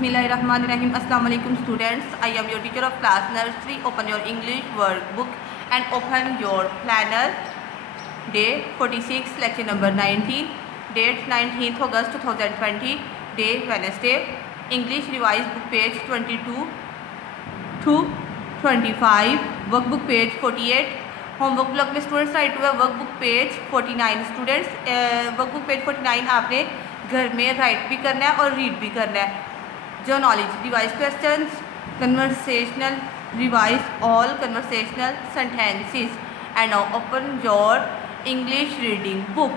Bismillahirrahmanirrahim. Assalamu alaikum students. I am your teacher of class nursery. Open your English workbook and open your planner. Day 46, lecture number 19. Date 19th August 2020. Day Wednesday. English revised book page 22 to 25. Workbook page 48. Homework block में students right हुआ workbook page 49. Students workbook page 49 आपने घर में right भी करना है और read भी करना है. जो knowledge revise questions, conversational revise all conversational sentences and now open your English reading book.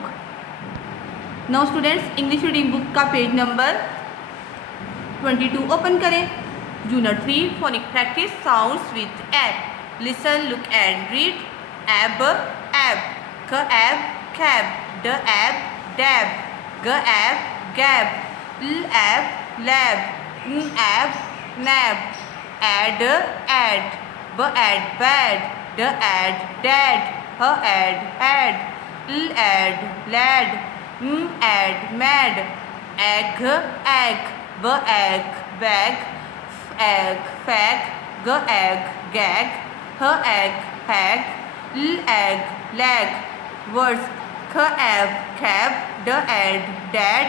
Now students English reading book का पेज नंबर 22 ओपन करें. Unit 3 phonic practice sounds with app. Listen, look and read. Ab, ab, ab, cab, dab, dab, gab, gab, lab, lab, ab, nab, add, add, bad, bad, dad, dad, add, add, lad, lad, add, mad, egg, egg, egg, bag, egg, fag, egg, gag, egg, hag, egg, leg. Words cab, cab, dad, dad,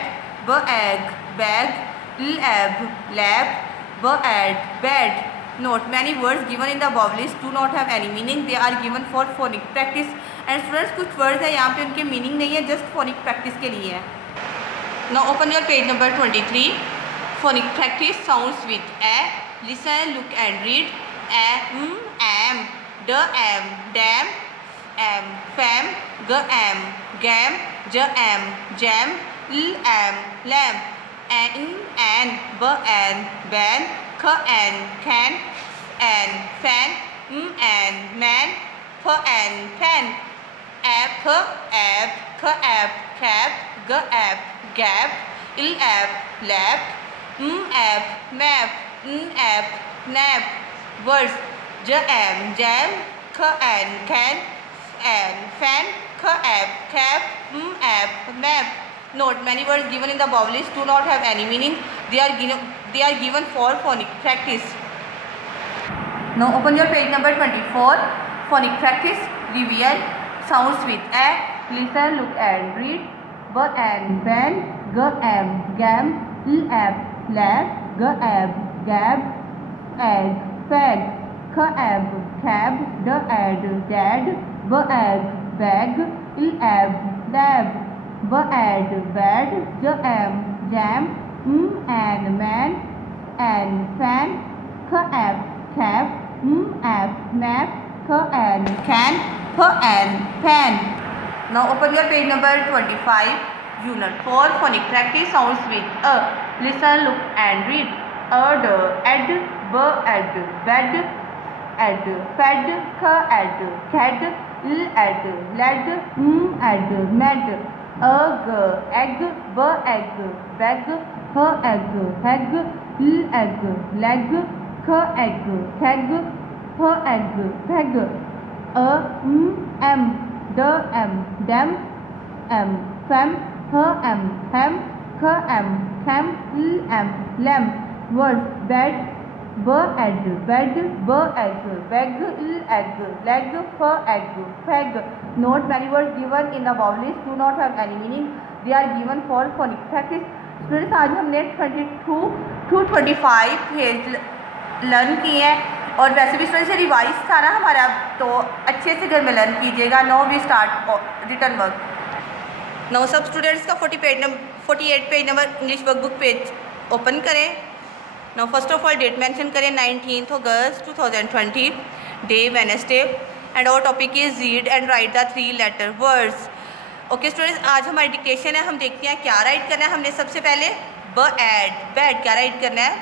egg, bag, lab, lab, bad, bad. Note: many words given in the above list do not have any meaning. They are given for phonic practice. And students कुछ words है यहाँ पे उनके meaning नहीं है, just phonic practice के लिए है. Now open your page number 23. Phonic practice sounds with a. Listen, look and read. A, am. Dam, dam, fam, gam, gam, jam, jam, lam, lamb, an, ban, can, fan, man, pan, app, cap, gap, lap, map, nap. Words jam, can, fan, cap, map. Note: many words given in the above list do not have any meaning. They are given for phonic practice. Now open your page number 24. Phonic practice revision sounds with a. Listen, look and read. And ban, gam, lab, gab, egg, fag, cab, dad, dad, bag, lab, bad, jam, and man, and fan, cap, map, and can, pan. Now open your page number 25. Unit 4 phonic practice sounds with a. Listen, look and read. Ed, bed, fed, cad, lad, mad, egg, bag, hag, leg, hag, hag, hag, dam, fam, ham, cam, lamb. Words bed, egg, bag, leg, fag. Note: many words given in the above list do not have any meaning. They are given for phonic practice. Students आज हमने 22 to 25 page learn किए हैं और वैसे भी student से revise था ना हमारा, तो अच्छे से घर में लर्न कीजिएगा. Now we start return work. Now सब स्टूडेंट्स का 48 page number English workbook page open करें. Now first of all date mention करें 19th August 2020, day Wednesday, and our topic is read and write the 3 letter words. Okay students, आज हमारी dictation है. हम देखते हैं क्या राइट करना है. हमने सबसे पहले बैड क्या राइट करना है.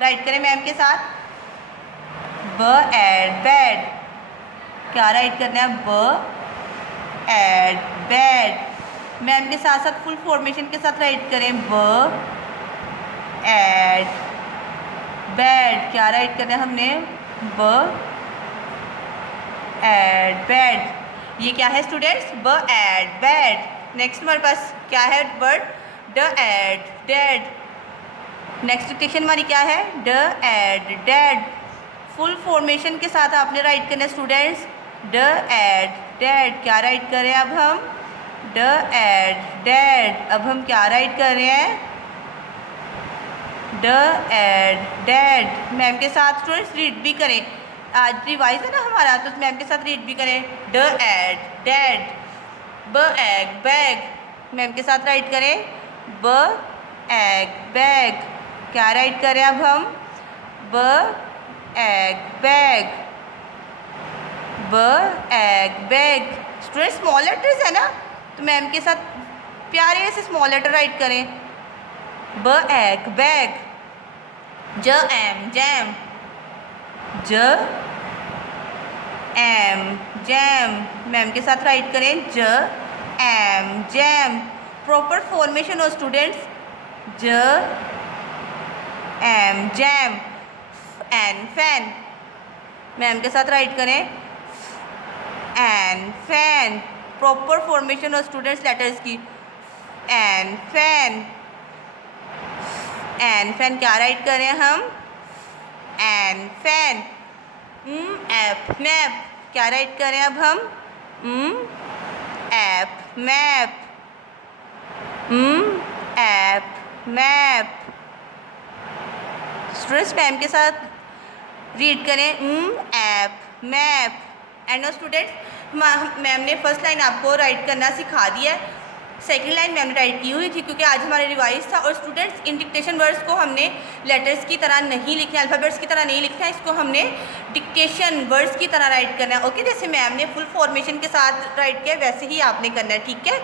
राइट करें मैम के साथ. बैड क्या राइट करना है. बैड. मैम के साथ साथ फुल फॉर्मेशन के साथ राइट करें. बैड क्या राइट करना है हमने. बैड. ये क्या है स्टूडेंट्स. बैड. नेक्स्ट हमारे पास क्या है वर्ड. डेड. नेक्स्ट डिक्टेशन हमारी क्या है? D ed dad. Full formation के साथ आपने राइट करना है स्टूडेंट्स। ड एड डैड। क्या राइट करें अब हम? ड एड डैड। अब हम क्या राइट कर रहे हैं? ड एड डैड। मैम के साथ स्टूडेंट्स रीड भी करें। आज रिवाइज है ना हमारा, तो मैम के साथ रीड भी करें। D ed dad. ब एग बैग। मैम के साथ राइट करें। B ag bag. क्या राइट करें अब हम? ब एग बैग। ब ag bag. Student small letters है ना, तो मैम के साथ प्यारे से स्मॉल लेटर राइट करें। B ag bag. J am jam. J am jam. Ma'am के साथ राइट करें। J am jam. Proper formation हो students. J am jam. An fan. Ma'am के साथ राइट करें। An fan. प्रॉपर फॉर्मेशन हो students letters की। An fan. An fan. क्या राइट करें हम? An fan. Ap map. क्या राइट करें अब हम? Ap map. Ap map. Students ma'am के साथ रीड करें। App map. And now students, ma'am ने फर्स्ट लाइन आपको राइट करना सिखा दिया है। सेकंड लाइन मैंने राइट की हुई थी क्योंकि आज हमारा रिवाइज था। और स्टूडेंट्स इन डिक्टेशन वर्ड्स को हमने लेटर्स की तरह नहीं लिखना, अल्फ़ाबेट्स की तरह नहीं लिखना है, इसको हमने डिक्टेशन वर्ड्स की तरह राइट करना है। ओके, जैसे मैम ने फुल फॉर्मेशन के साथ राइट किया वैसे ही आपने करना है, ठीक है।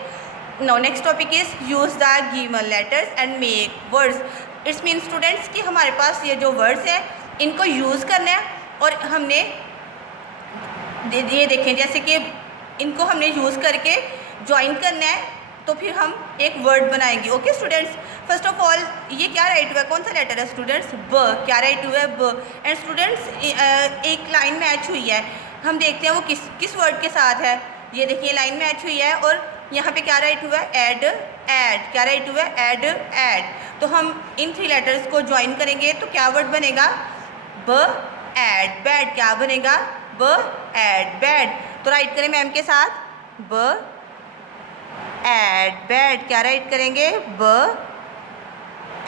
Now next topic is use the given letters and make words. It's mean students कि हमारे पास ये जो वर्ड्स हैं इनको यूज़ करना है और हमने ये देखें जैसे कि इनको हमने यूज़ करके ज्वाइन करना है तो फिर हम एक वर्ड बनाएंगे। Okay students, first of all ये क्या राइट हुआ है? कौन सा लेटर है स्टूडेंट्स? ब। क्या राइट हुआ है? ब। एंड स्टूडेंट्स एक लाइन मैच हुई है, हम देखते हैं वो किस वर्ड के साथ है। ये देखिए लाइन मैच हुई है और यहाँ पे क्या राइट हुआ है? Ed add. क्या राइट हुआ है? Ed ed. तो हम इन 3 लेटर्स को ज्वाइन करेंगे तो क्या वर्ड बनेगा? B ed bad. क्या बनेगा? B ed bad. तो राइट करें मैम के साथ। B ed bad. क्या राइट करेंगे? B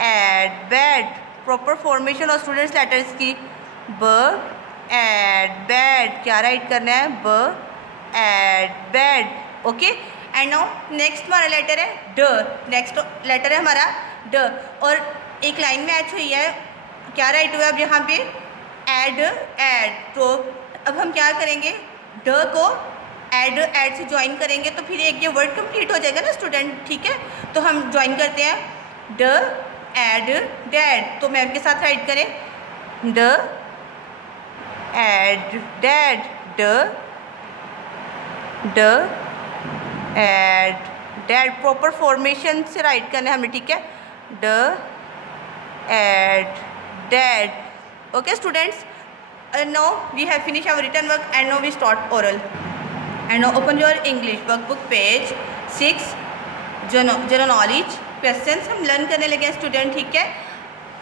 ed bad. Proper formation और स्टूडेंट्स लेटर्स की। B ed bad. क्या राइट करना है? B ed bad. Okay, and now next हमारा लेटर है ड। नेक्स्ट लेटर है हमारा ड और एक लाइन मैच हुई है। क्या राइट हुआ है अब यहाँ पे? Ed ed. तो अब हम क्या करेंगे? ड को एड से ज्वाइन करेंगे तो फिर एक ये वर्ड कंप्लीट हो जाएगा ना स्टूडेंट, ठीक है। तो हम ज्वाइन करते हैं ड एड डैड। तो मैम के साथ राइट करें। D ed dad. D ed dad. Proper formation से राइट करना है हमें, ठीक है। D ed dad. Okay students, now we have finished our written work and now we start oral. And now open your English workbook page 6 general knowledge questions हम learn करने लगे हैं स्टूडेंट, ठीक है।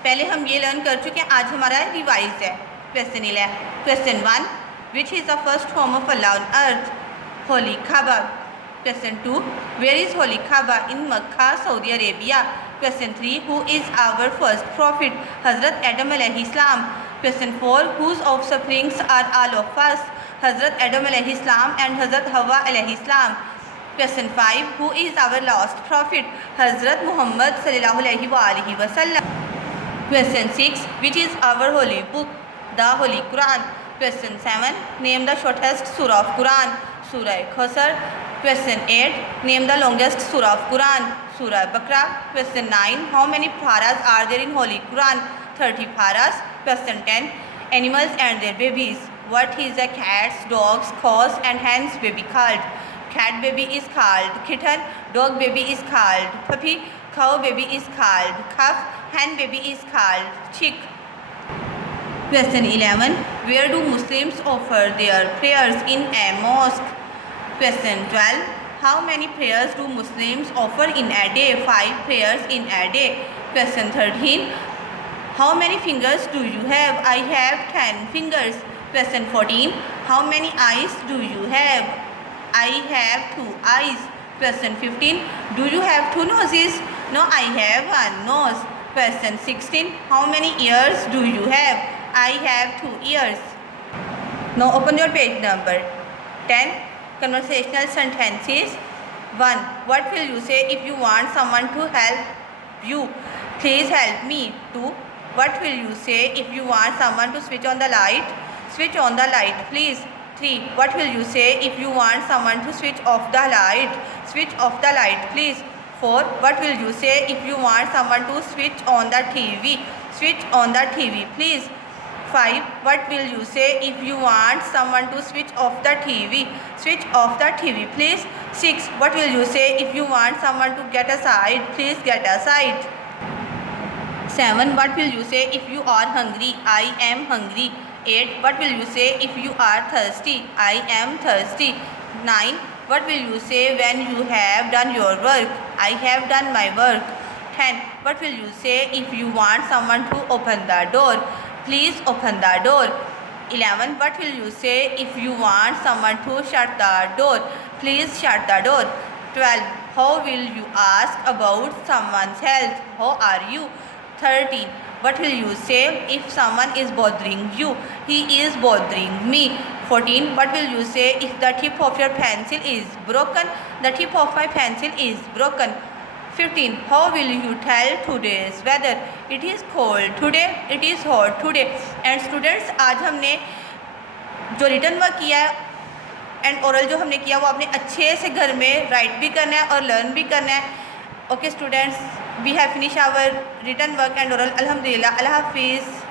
पहले हम ये लर्न कर चुके हैं, आज हमारा रिवाइज है। Question 1, which is the first home of Allah on earth? Holy Kaaba. Question 2, where is holy Kaaba? In Mecca, Saudi Arabia. Question 3, who is our first prophet? हज़रत एडम अलैहिस्सलाम। Question 4, whose offsprings are all of us? Hazrat Adam alayhi salam and Hazrat Hawa alayhi salam. Question 5, who is our last prophet? Hazrat Muhammad sallallahu alayhi wa alihi wa sallam. Question 6, which is our holy book? The Holy Quran. Question 7, name the shortest surah of Quran. Surah Kausar. Question 8, name the longest surah of Quran. Surah Baqarah. Question 9, how many paras are there in Holy Quran? 30 paras. Question 10, animals and their babies. What is a cat's, dog's, horse and hen's baby called? Cat baby is called kitten, dog baby is called puppy, cow baby is called calf, hen baby is called chick. Question 11, where do Muslims offer their prayers? In a mosque. Question 12, how many prayers do Muslims offer in a day? 5 prayers in a day. Question 13, How many fingers do you have? I have 10 fingers. Question 14. How many eyes do you have? I have 2 eyes. Question 15. Do you have 2 noses? No, I have 1 nose. Question 16. How many ears do you have? I have 2 ears. Now open your page number 10. Conversational sentences. 1. What will you say if you want someone to help you? Please help me. 2. What will you say if you want someone to switch on the light? Switch on the light, please. 3. What will you say if you want someone to switch off the light? Switch off the light, please. 4. What will you say if you want someone to switch on the TV? Switch on the TV, please. 5. What will you say if you want someone to switch off the TV? Switch off the TV, please. 6. What will you say if you want someone to get aside? Please get aside. 7. What will you say if you are hungry? I am hungry. 8. What will you say if you are thirsty? I am thirsty. 9. What will you say when you have done your work? I have done my work. 10. What will you say if you want someone to open the door? Please open the door. 11. What will you say if you want someone to shut the door? Please shut the door. 12. How will you ask about someone's health? How are you? 13. What will you say if someone is bothering you? He is bothering me. 14. What will you say if the tip of your pencil is broken? The tip of my pencil is broken. 15. How will you tell today's weather? It is cold today. It is hot today. And students, आज हमने जो written work किया है and oral जो हमने किया वो आपने अच्छे से घर में राइट भी करना है और लर्न भी करना है. Okay students, we have finish our return work and oral. अल्हम्दुलिल्लाह. अल्लाह हाफिज़.